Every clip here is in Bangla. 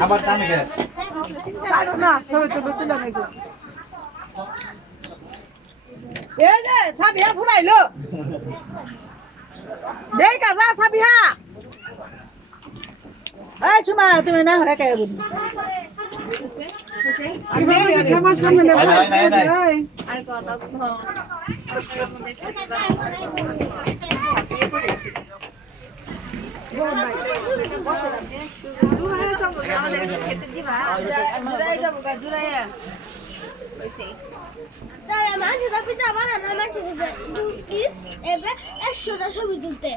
খাবার টানে কে না ছবি তো তুলে নাকি এই যে সাবিহা ফুরাইলো দেই কাজা সাবিহা এই সুমা তুমি না হয়ে কে বলি আমি আমার সামনে না আর কথা ছবি তুলতে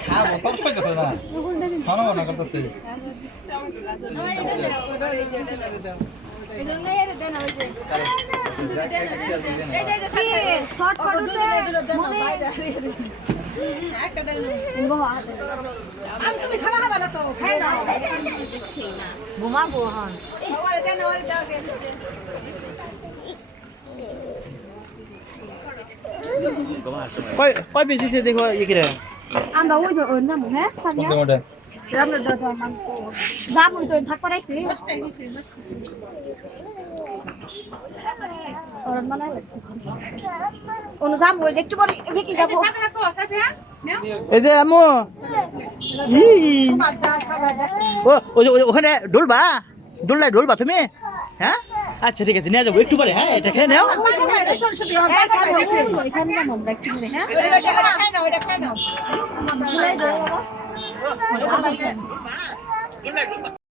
খাবো তোর সইতেছে না খানো না করতেছে তুমি খাওয়া খাবা না তো খাই না ঘুমাবো হ্যাঁ কয় পিস এসে দেখো ইকরে আমরা ওই ওই নাম হ্যাঁ সামনে আমরা দাদা মাংস দাম ওই তো ভাগ করাইছি আর মানে ওনো দাম ওই একটু পরে বিক্রি যাব এই যে আম্মু ওখানে ডুলবা ডুলবা তুমি হ্যাঁ আচ্ছা ঠিক আছে নিয়ে যাবো একটু পরে হ্যাঁ এটা খেয়ে নাও হ্যাঁ